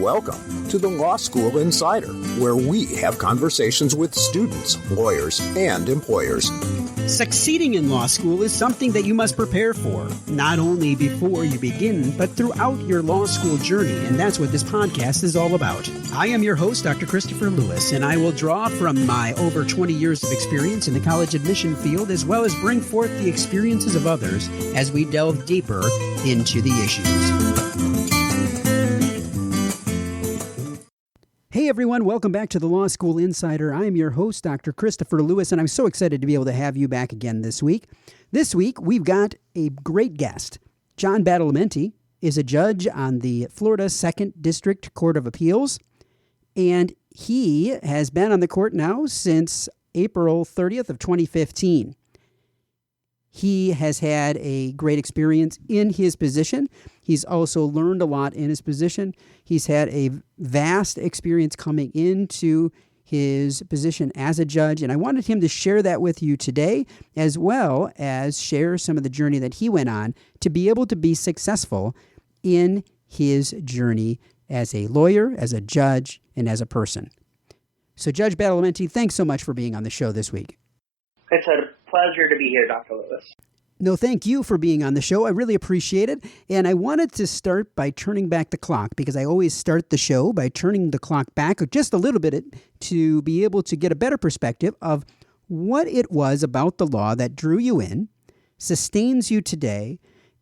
Welcome to the Law School Insider, where we have conversations with students, lawyers, and employers. Succeeding in law school is something that you must prepare for, not only before you begin, but throughout your law school journey, and that's what this podcast is all about. I am your host, Dr. Christopher Lewis, and I will draw from my over 20 years of experience in the college admission field, as well as bring forth the experiences of others as we delve deeper into the issues. Hey everyone, welcome back to the Law School Insider. I'm your host, Dr. Christopher Lewis, and I'm so excited to be able to have you back again this week. This week, we've got a great guest. John Badalamenti is a judge on the Florida 2nd District Court of Appeals, and he has been on the court now since April 30th of 2015. He has had a great experience in his position. He's also learned a lot in his position. He's had a vast experience coming into his position as a judge, and I wanted him to share that with you today, as well as share some of the journey that he went on to be able to be successful in his journey as a lawyer, as a judge, and as a person. So, Judge Badalamenti, thanks so much for being on the show this week. It's a pleasure to be here, Dr. Lewis. No, thank you for being on the show. I really appreciate it. And I wanted to start by turning back the clock, because I always start the show by turning the clock back just a little bit to be able to get a better perspective of what it was about the law that drew you in, sustains you today,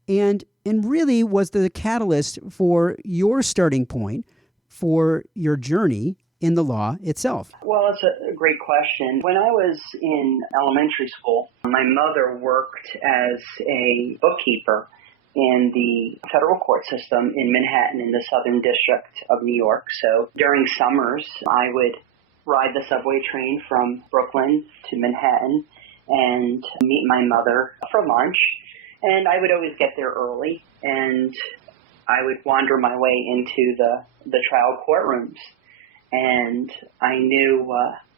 and really was the catalyst for your starting point for your journey in the law itself? Well, that's a great question. When I was in elementary school, my mother worked as a bookkeeper in the federal court system in Manhattan in the Southern District of New York. So during summers, I would ride the subway train from Brooklyn to Manhattan and meet my mother for lunch. And I would always get there early, and I would wander my way into the trial courtrooms. And I knew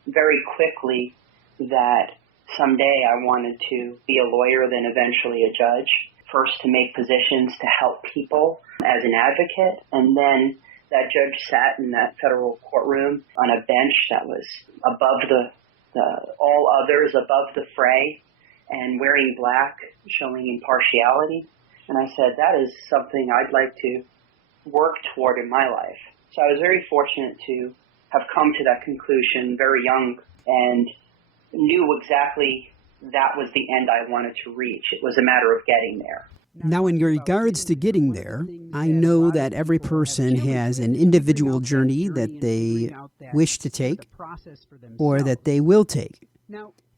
very quickly that someday I wanted to be a lawyer, then eventually a judge. First to make positions to help people as an advocate, and then that judge sat in that federal courtroom on a bench that was above the all others, above the fray, and wearing black, showing impartiality. And I said, that is something I'd like to work toward in my life. So I was very fortunate to have come to that conclusion very young and knew exactly that was the end I wanted to reach. It was a matter of getting there. Now, in regards to getting there, I know that every person has an individual journey that they wish to take or that they will take.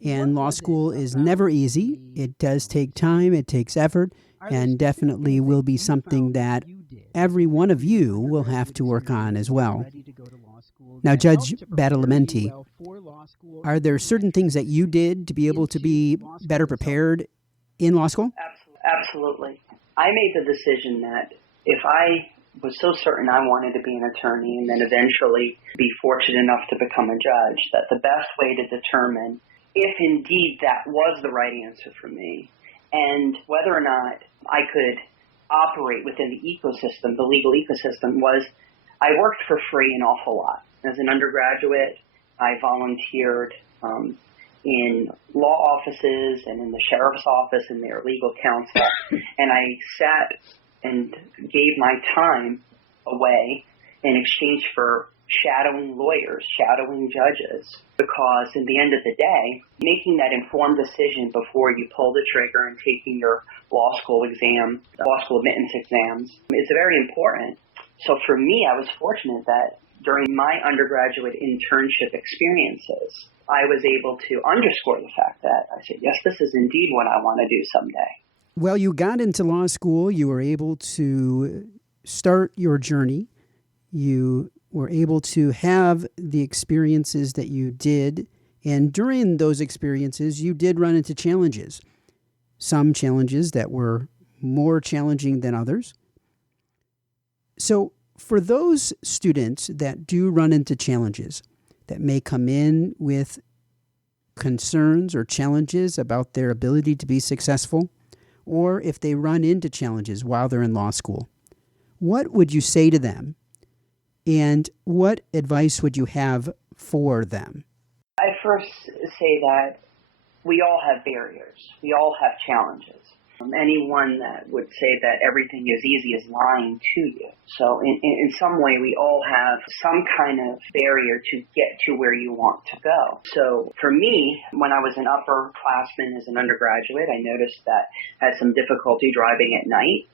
And law school is never easy. It does take time, it takes effort, and definitely will be something that every one of you will have to work on as well. Now, Judge Badalamenti, are there certain things that you did to be able to be better prepared in law school? Absolutely. I made the decision that if I was so certain I wanted to be an attorney and then eventually be fortunate enough to become a judge, that the best way to determine if indeed that was the right answer for me and whether or not I could operate within the ecosystem, the legal ecosystem, was I worked for free an awful lot. As an undergraduate, I volunteered in law offices and in the sheriff's office and their legal counsel, and I sat and gave my time away in exchange for shadowing lawyers, shadowing judges, because in the end of the day, making that informed decision before you pull the trigger and taking your law school exam, law school admittance exams, is very important. So for me, I was fortunate that during my undergraduate internship experiences, I was able to underscore the fact that I said, yes, this is indeed what I want to do someday. Well, you got into law school. You were able to start your journey. You were able to have the experiences that you did. And during those experiences, you did run into challenges. Some challenges that were more challenging than others. So for those students that do run into challenges, that may come in with concerns or challenges about their ability to be successful, or if they run into challenges while they're in law school, what would you say to them And what advice would you have for them? I first say that we all have barriers. We all have challenges. Anyone that would say that everything is easy is lying to you. So in some way, we all have some kind of barrier to get to where you want to go. So for me, when I was an upperclassman as an undergraduate, I noticed that I had some difficulty driving at night.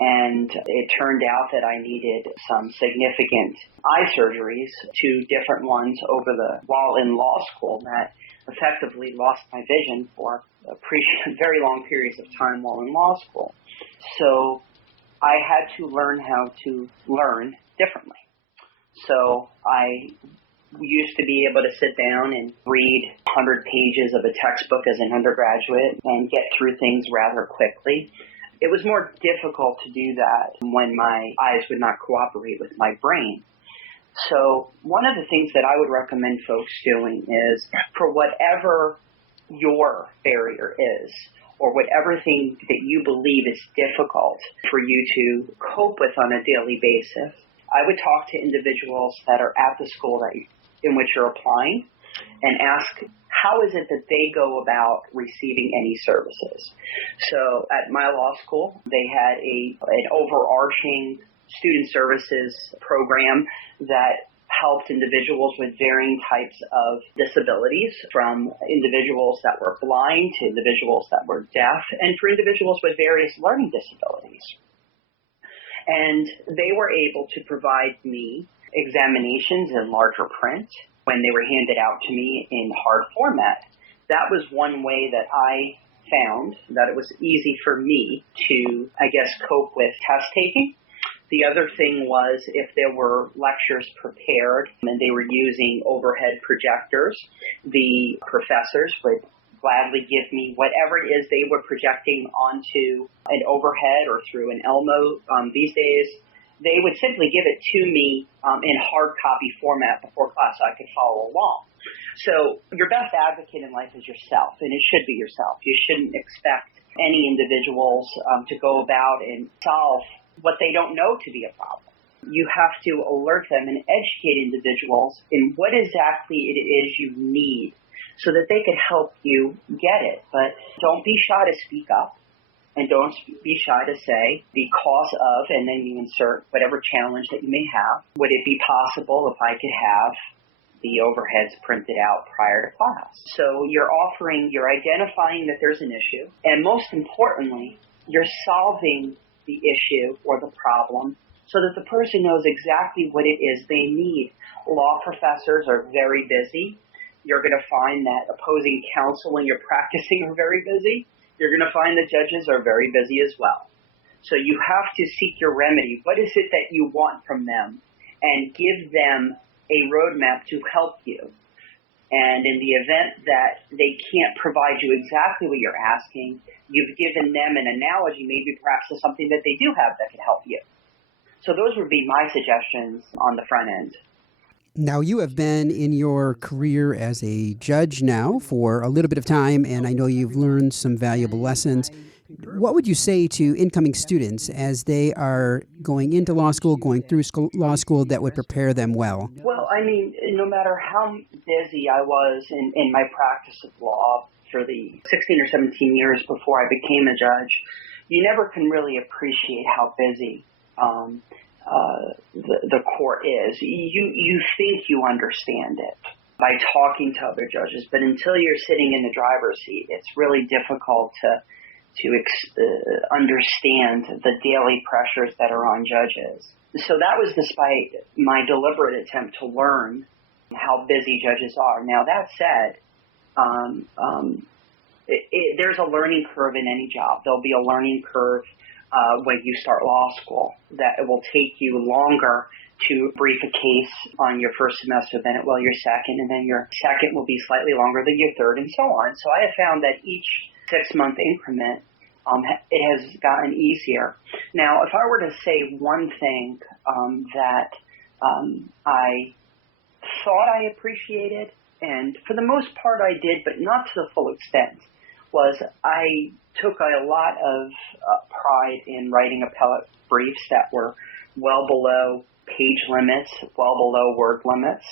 And it turned out that I needed some significant eye surgeries, 2 different ones while in law school, that effectively lost my vision for very long periods of time while in law school. So I had to learn how to learn differently. So I used to be able to sit down and read 100 pages of a textbook as an undergraduate and get through things rather quickly. It was more difficult to do that when my eyes would not cooperate with my brain. So one of the things that I would recommend folks doing is, for whatever your barrier is, or whatever thing that you believe is difficult for you to cope with on a daily basis, I would talk to individuals that are at the school in which you're applying and ask, how is it that they go about receiving any services? So at my law school, they had an overarching student services program that helped individuals with varying types of disabilities, from individuals that were blind to individuals that were deaf, and for individuals with various learning disabilities. And they were able to provide me examinations in larger print when they were handed out to me in hard format. That was one way that I found that it was easy for me to, cope with test taking. The other thing was, if there were lectures prepared and they were using overhead projectors, the professors would gladly give me whatever it is they were projecting onto an overhead or through an Elmo. These days, they would simply give it to me in hard copy format before class so I could follow along. So your best advocate in life is yourself, and it should be yourself. You shouldn't expect any individuals to go about and solve what they don't know to be a problem. You have to alert them and educate individuals in what exactly it is you need so that they can help you get it. But don't be shy to speak up, and don't be shy to say, because of, and then you insert whatever challenge that you may have. Would it be possible if I could have the overheads printed out prior to class? So you're identifying that there's an issue, and most importantly, you're solving the issue or the problem so that the person knows exactly what it is they need. Law professors are very busy. You're going to find that opposing counsel when you're practicing are very busy. You're going to find that judges are very busy as well. So you have to seek your remedy. What is it that you want from them? And give them a roadmap to help you. And in the event that they can't provide you exactly what you're asking, you've given them an analogy, maybe perhaps to something that they do have that can help you. So those would be my suggestions on the front end. Now, you have been in your career as a judge now for a little bit of time, and I know you've learned some valuable lessons. What would you say to incoming students as they are going into law school, going through law school, that would prepare them well? Well, no matter how busy I was in my practice of law for the 16 or 17 years before I became a judge, you never can really appreciate how busy the court is. You think you understand it by talking to other judges, but until you're sitting in the driver's seat, it's really difficult to understand the daily pressures that are on judges. So that was despite my deliberate attempt to learn how busy judges are. Now, that said, there's a learning curve in any job. There'll be a learning curve when you start law school, that it will take you longer to brief a case on your first semester than it will your second, and then your second will be slightly longer than your third, and so on. So I have found that each 6-month increment, it has gotten easier. Now, if I were to say one thing that I thought I appreciated, and for the most part I did, but not to the full extent, was I took a lot of pride in writing appellate briefs that were well below page limits, well below word limits,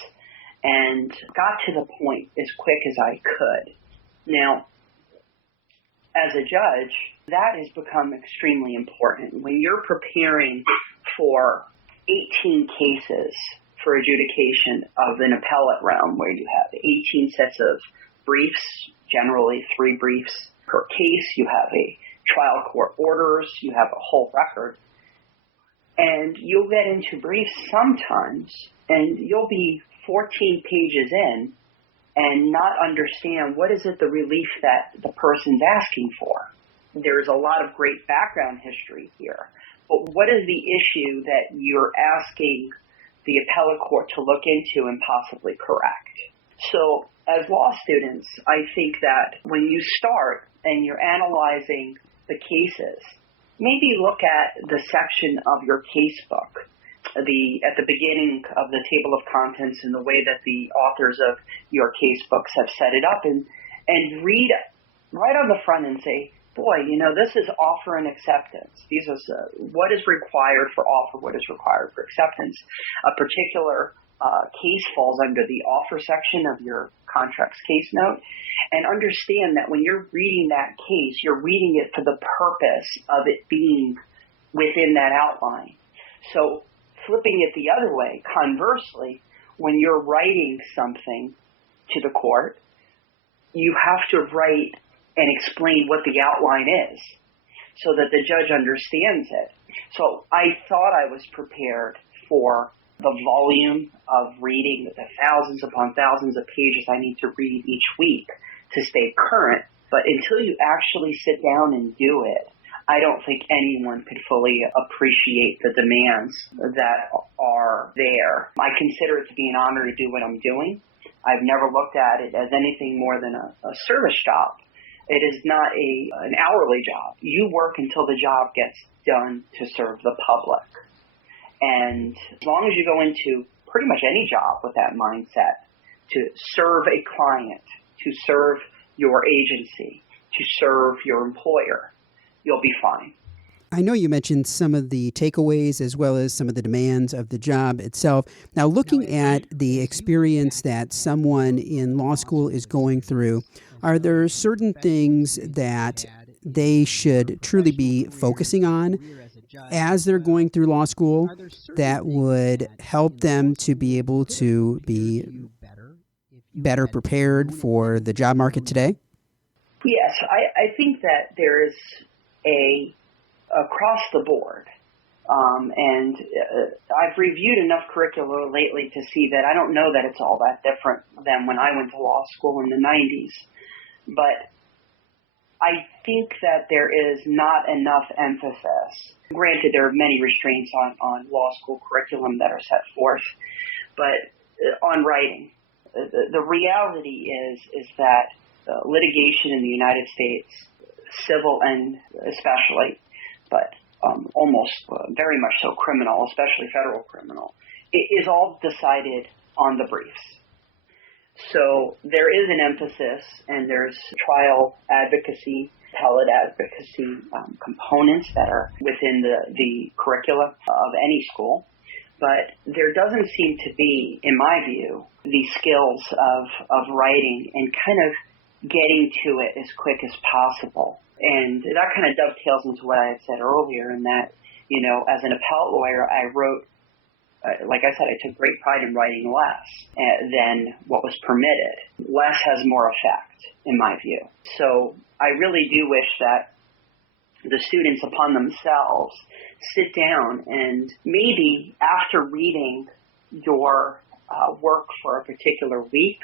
and got to the point as quick as I could. Now, as a judge, that has become extremely important. When you're preparing for 18 cases for adjudication of an appellate realm, where you have 18 sets of briefs, generally 3 briefs per case, you have a trial court orders, you have a whole record, and you'll get into briefs sometimes, and you'll be 14 pages in and not understand what is it the relief that the person's asking for. There's a lot of great background history here, but what is the issue that you're asking the appellate court to look into and possibly correct? So as law students, I think that when you start and you're analyzing the cases, maybe look at the section of your case book, at the beginning of the table of contents and the way that the authors of your case books have set it up, and read right on the front and say, boy, this is offer and acceptance. These are what is required for offer, what is required for acceptance. A particular case falls under the offer section of your contract's case note, and understand that when you're reading that case, you're reading it for the purpose of it being within that outline. So flipping it the other way, conversely, when you're writing something to the court, you have to write and explain what the outline is so that the judge understands it. So I thought I was prepared for the volume of reading, the thousands upon thousands of pages I need to read each week to stay current. But until you actually sit down and do it, I don't think anyone could fully appreciate the demands that are there. I consider it to be an honor to do what I'm doing. I've never looked at it as anything more than a service job. It is not an hourly job. You work until the job gets done to serve the public. And as long as you go into pretty much any job with that mindset, to serve a client, to serve your agency, to serve your employer, you'll be fine. I know you mentioned some of the takeaways as well as some of the demands of the job itself. Now, looking at the experience that someone in law school is going through, are there certain things that they should truly be focusing on as they're going through law school that would help them to be able to be better prepared for the job market today? Yes, I think that there is across the board, and I've reviewed enough curricula lately to see that I don't know that it's all that different than when I went to law school in the 90s. But I think that there is not enough emphasis. Granted, there are many restraints on law school curriculum that are set forth, but on writing. The reality is that litigation in the United States, civil and especially, but almost very much so criminal, especially federal criminal, it is all decided on the briefs. So there is an emphasis, and there's trial advocacy, appellate advocacy components that are within the curricula of any school. But there doesn't seem to be, in my view, the skills of writing and kind of getting to it as quick as possible. And that kind of dovetails into what I had said earlier, in that, as an appellate lawyer, I wrote, like I said, I took great pride in writing less than what was permitted. Less has more effect, in my view. So I really do wish that the students upon themselves sit down and maybe after reading your work for a particular week,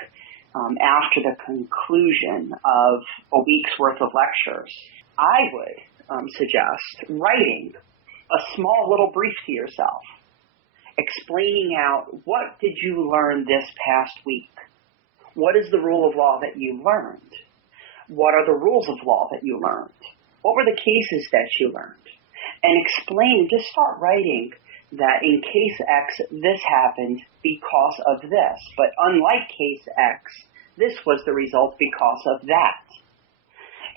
after the conclusion of a week's worth of lectures, I would suggest writing a small little brief to yourself, explaining out what did you learn this past week? What is the rule of law that you learned? What are the rules of law that you learned? What were the cases that you learned? And explain, just start writing that in case X, this happened because of this. But unlike case X, this was the result because of that.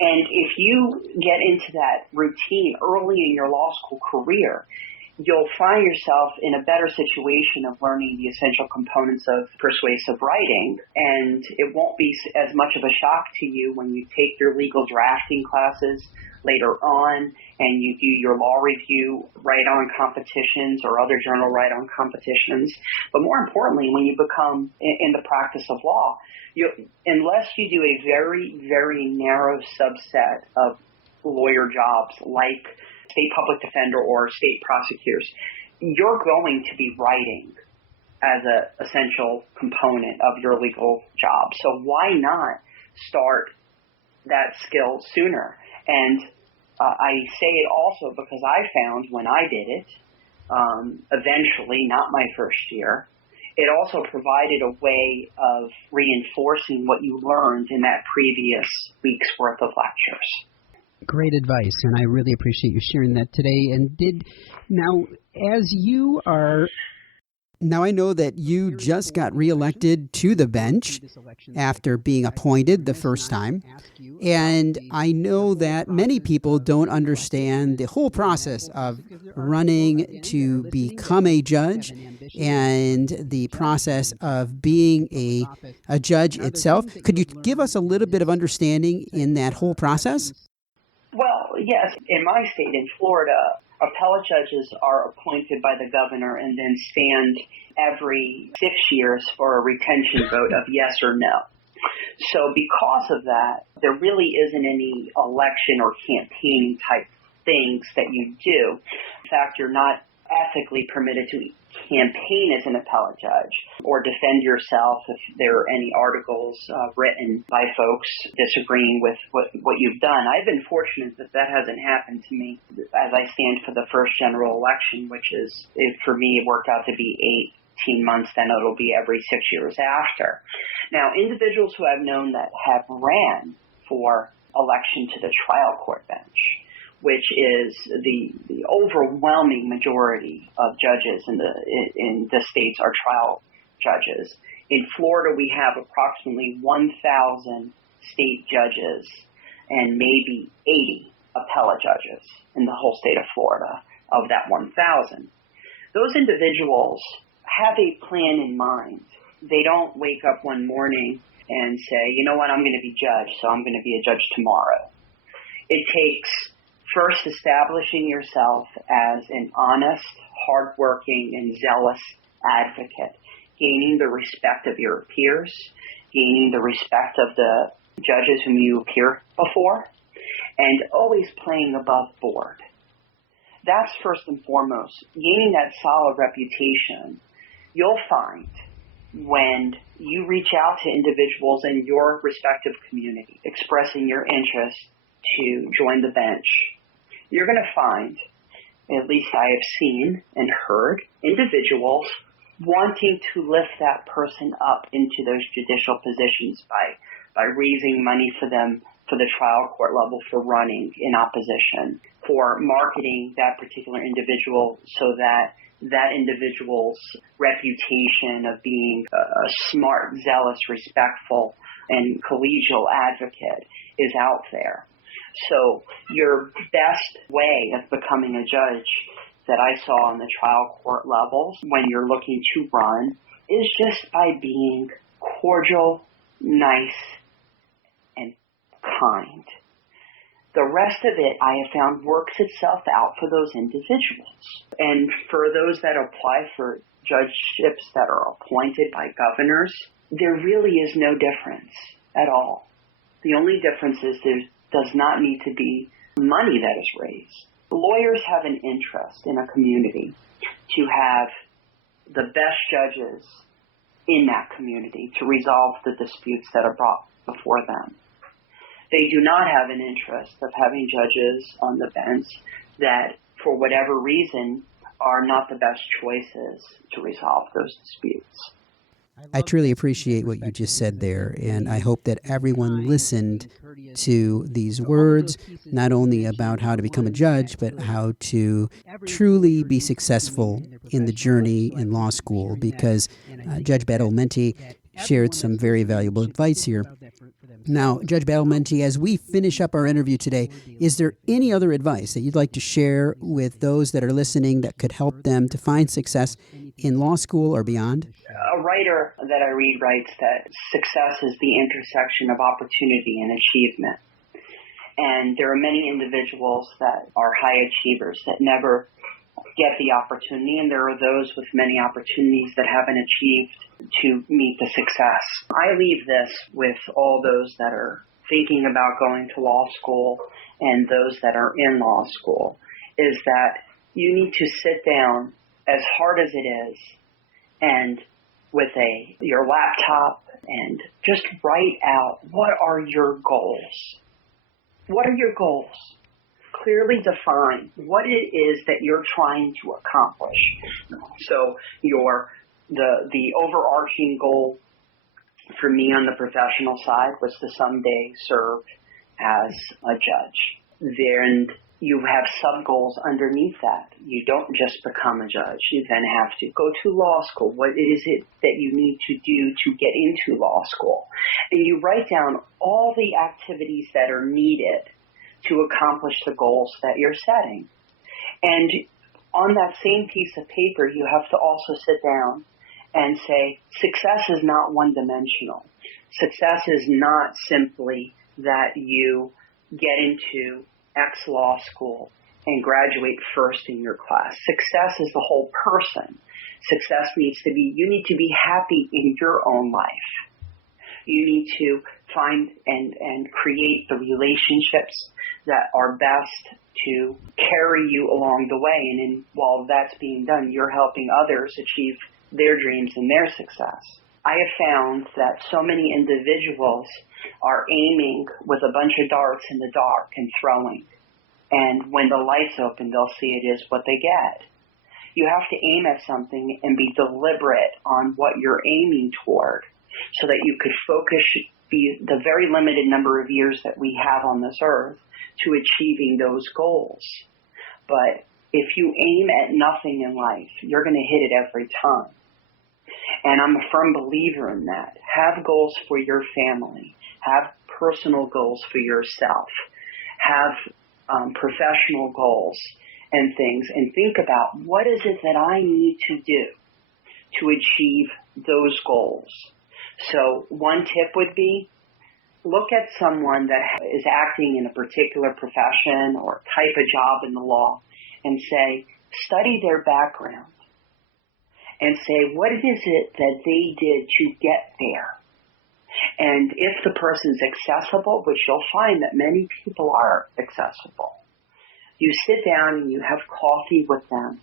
And if you get into that routine early in your law school career, you'll find yourself in a better situation of learning the essential components of persuasive writing, and it won't be as much of a shock to you when you take your legal drafting classes later on and you do your law review write-on competitions or other journal write-on competitions. But more importantly, when you become in the practice of law, unless you do a very, very narrow subset of lawyer jobs like state public defender or state prosecutors, you're going to be writing as an essential component of your legal job. So why not start that skill sooner? And I say it also because I found when I did it, eventually, not my first year, it also provided a way of reinforcing what you learned in that previous week's worth of lectures. Great advice, and I really appreciate you sharing that today. And now I know that you just got reelected to the bench after being appointed the first time. And I know that many people don't understand the whole process of running to become a judge and the process of being a judge itself. Could you give us a little bit of understanding in that whole process? Well, yes. In my state, in Florida, appellate judges are appointed by the governor and then stand every 6 years for a retention vote of yes or no. So because of that, there really isn't any election or campaigning type things that you do. In fact, you're not ethically permitted to campaign as an appellate judge or defend yourself if there are any articles written by folks disagreeing with what you've done. I've been fortunate that hasn't happened to me as I stand for the first general election, which is, for me, it worked out to be 18 months, then it'll be every 6 years after. Now, individuals who I've known that have ran for election to the trial court bench, which is the overwhelming majority of judges in the states are trial judges. In Florida, we have approximately 1,000 state judges and maybe 80 appellate judges in the whole state of Florida of that 1,000. Those individuals have a plan in mind. They don't wake up one morning and say, you know what, I'm going to be judge, so I'm going to be a judge tomorrow. It takes first establishing yourself as an honest, hardworking, and zealous advocate, gaining the respect of your peers, gaining the respect of the judges whom you appear before, and always playing above board. That's first and foremost. Gaining that solid reputation, you'll find when you reach out to individuals in your respective community, expressing your interest to join the bench, you're going to find, at least I have seen and heard, individuals wanting to lift that person up into those judicial positions by raising money for them for the trial court level for running in opposition, for marketing that particular individual so that that individual's reputation of being a smart, zealous, respectful, and collegial advocate is out there. So your best way of becoming a judge that I saw on the trial court levels when you're looking to run is just by being cordial, nice, and kind. The rest of it, I have found, works itself out for those individuals. And for those that apply for judgeships that are appointed by governors, there really is no difference at all. The only difference is there does not need to be money that is raised. Lawyers have an interest in a community to have the best judges in that community to resolve the disputes that are brought before them. They do not have an interest of having judges on the bench that, for whatever reason, are not the best choices to resolve those disputes. I truly appreciate what you just said there, and I hope that everyone listened to these words, not only about how to become a judge, but how to truly be successful in the journey in law school, because Judge Badalamenti shared some very valuable advice here. Now, Judge Badalamenti, as we finish up our interview today, is there any other advice that you'd like to share with those that are listening that could help them to find success in law school or beyond? A writer that I read writes that success is the intersection of opportunity and achievement. And there are many individuals that are high achievers that never get the opportunity, and there are those with many opportunities that haven't achieved to meet the success. I leave this with all those that are thinking about going to law school and those that are in law school, is that you need to sit down, as hard as it is, and with your laptop, and just write out, what are your goals? What are your goals? Clearly define what it is that you're trying to accomplish. So the overarching goal for me on the professional side was to someday serve as a judge. Then you have sub-goals underneath that. You don't just become a judge. You then have to go to law school. What is it that you need to do to get into law school? And you write down all the activities that are needed to accomplish the goals that you're setting. And on that same piece of paper, you have to also sit down and say, success is not one-dimensional. Success is not simply that you get into X law school and graduate first in your class. Success is the whole person. Success you need to be happy in your own life. You need to find and create the relationships that are best to carry you along the way. And while that's being done, you're helping others achieve their dreams and their success. I have found that so many individuals are aiming with a bunch of darts in the dark and throwing. And when the lights open, they'll see it is what they get. You have to aim at something and be deliberate on what you're aiming toward so that you could focus the very limited number of years that we have on this earth to achieving those goals. But if you aim at nothing in life, you're going to hit it every time. And I'm a firm believer in that. Have goals for your family. Have personal goals for yourself. Have professional goals and things. And think about, what is it that I need to do to achieve those goals? So one tip would be, look at someone that is acting in a particular profession or type of job in the law and say, study their background and say, what is it that they did to get there? And if the person's accessible, which you'll find that many people are accessible, you sit down and you have coffee with them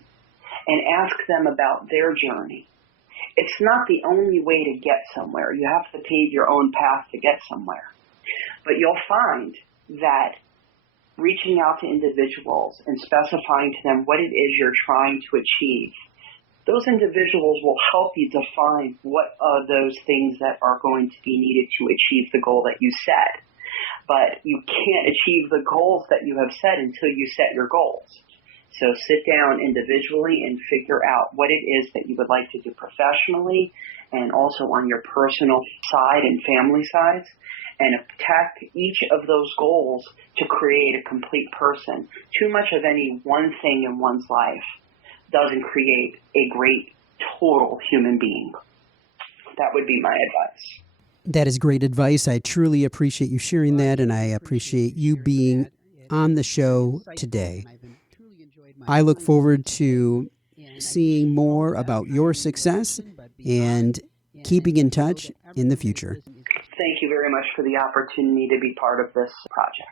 and ask them about their journey. It's not the only way to get somewhere. You have to pave your own path to get somewhere. But you'll find that reaching out to individuals and specifying to them what it is you're trying to achieve, those individuals will help you define what are those things that are going to be needed to achieve the goal that you set. But you can't achieve the goals that you have set until you set your goals. So sit down individually and figure out what it is that you would like to do professionally and also on your personal side and family sides, and attack each of those goals to create a complete person. Too much of any one thing in one's life doesn't create a great total human being. That would be my advice. That is great advice. I truly appreciate you sharing that, and I appreciate you being on the show today. I look forward to seeing more about your success and keeping in touch in the future. Thank you very much for the opportunity to be part of this project.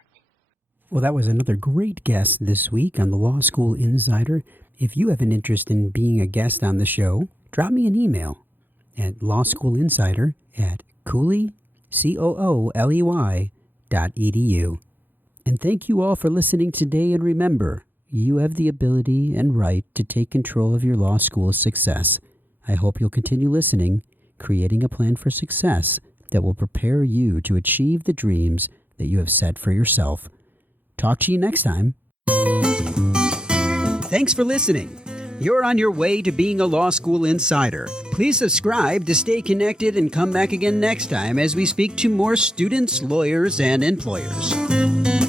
Well, that was another great guest this week on the Law School Insider. If you have an interest in being a guest on the show, drop me an email at lawschoolinsider@cooley, COOLEY.edu. And thank you all for listening today, and remember, you have the ability and right to take control of your law school's success. I hope you'll continue listening, creating a plan for success that will prepare you to achieve the dreams that you have set for yourself. Talk to you next time. Thanks for listening. You're on your way to being a law school insider. Please subscribe to stay connected and come back again next time as we speak to more students, lawyers, and employers.